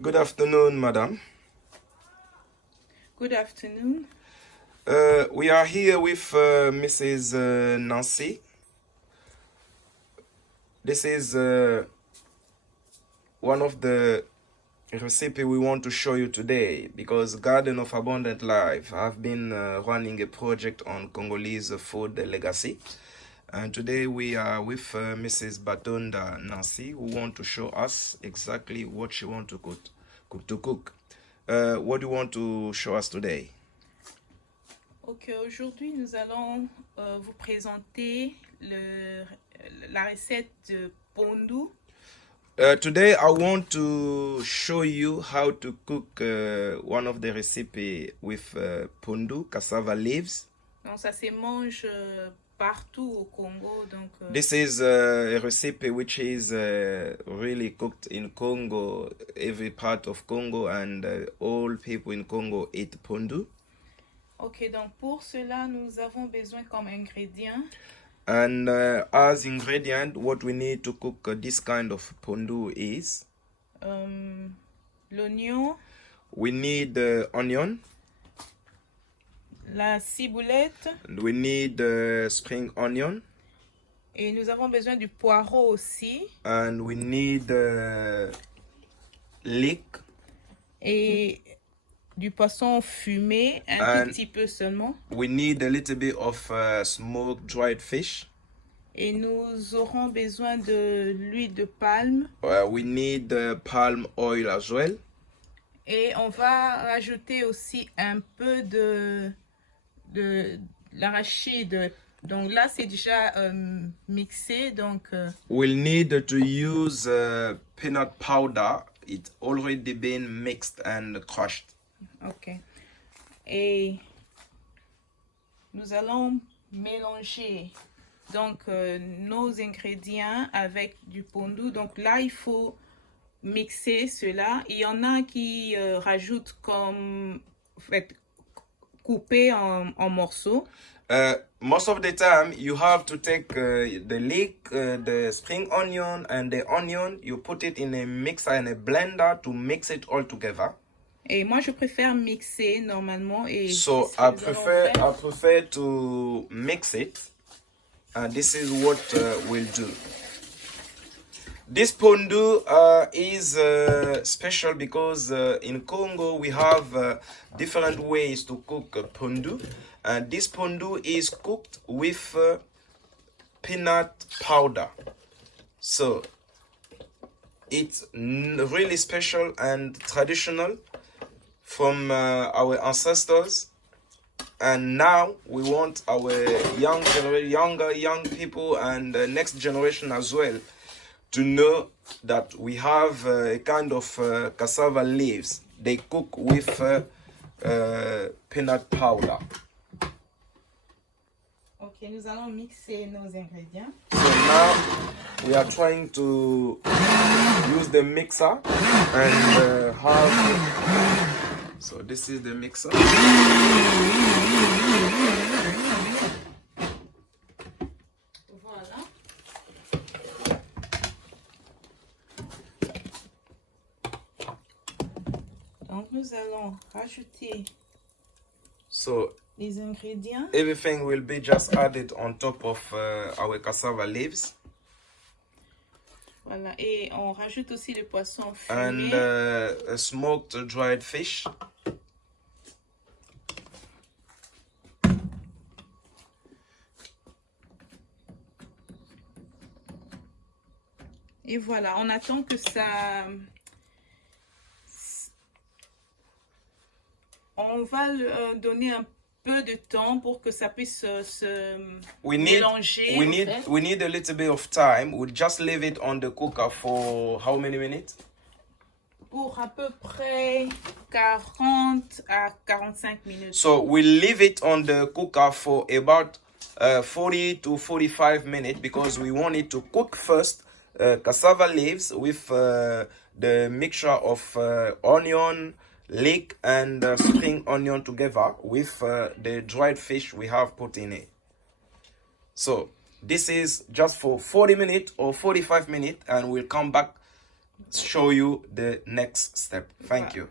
Good afternoon, madam. Good afternoon. We are here with Mrs. Nancy. This is one of the recipe we want to show you today because Garden of Abundant Life have been running a project on Congolese food legacy. And today we are with Mrs. Batonda Nancy, who want to show us exactly what she want to cook. What do you want to show us today? Ok, aujourd'hui nous allons vous présenter la recette de pondu. Today I want to show you how to cook one of the recipe with pondu, cassava leaves. Donc ça se mange partout au Congo. Donc, This is a recipe which is really cooked in Congo, every part of Congo, and all people in Congo eat pondu. Ok, donc pour cela nous avons besoin comme ingrédients And as ingredient, what we need to cook this kind of pondu is l'oignon, we need onion, la ciboulette and we need spring onion, et nous avons besoin du poireau aussi and we need leek, et du poisson fumé, un tout petit peu seulement. We need a little bit of smoked dried fish. Et nous aurons besoin de l'huile de palme. We need palm oil as well. Et on va rajouter aussi un peu de l'arachide. Donc là, c'est déjà mixé. Donc, we'll need to use peanut powder. It's already been mixed and crushed. Ok. Et nous allons mélanger donc nos ingrédients avec du pondu. Donc là, il faut mixer cela. Il y en a qui rajoutent comme couper en morceaux. Most of the time, you have to take the leek, the spring onion, and the onion. You put it in a mixer and a blender to mix it all together. Et moi, je préfère mixer normalement. Et so I prefer to mix it. And this is what we'll do. This pondu is special because in Congo we have different ways to cook pondu. And this pondu is cooked with peanut powder. So it's really special and traditional from our ancestors. And now we want our young people and the next generation as well to know that we have a kind of cassava leaves. They cook with peanut powder. Ok, nous allons mixer nos ingrédients. So now we are trying to use the mixer and have... So this is the mixer. Voilà. Donc nous allons rajouter les ingrédients. Everything will be just added on top of our cassava leaves. Voilà, et on rajoute aussi le poisson fumé. And a smoked dried fish. Et voilà, on attend que ça... On va donner un peu de temps pour que ça puisse se mélanger. We need a little bit of time. We'll just leave it on the cooker for how many minutes? Pour à peu près 40 à 45 minutes. So we'll leave it on the cooker for about 40 to 45 minutes because we want it to cook first. Cassava leaves with the mixture of onion, leek, and spring onion together with the dried fish we have put in it. So this is just for 40 minutes or 45 minutes, and we'll come back show you the next step. Thank Voilà. you.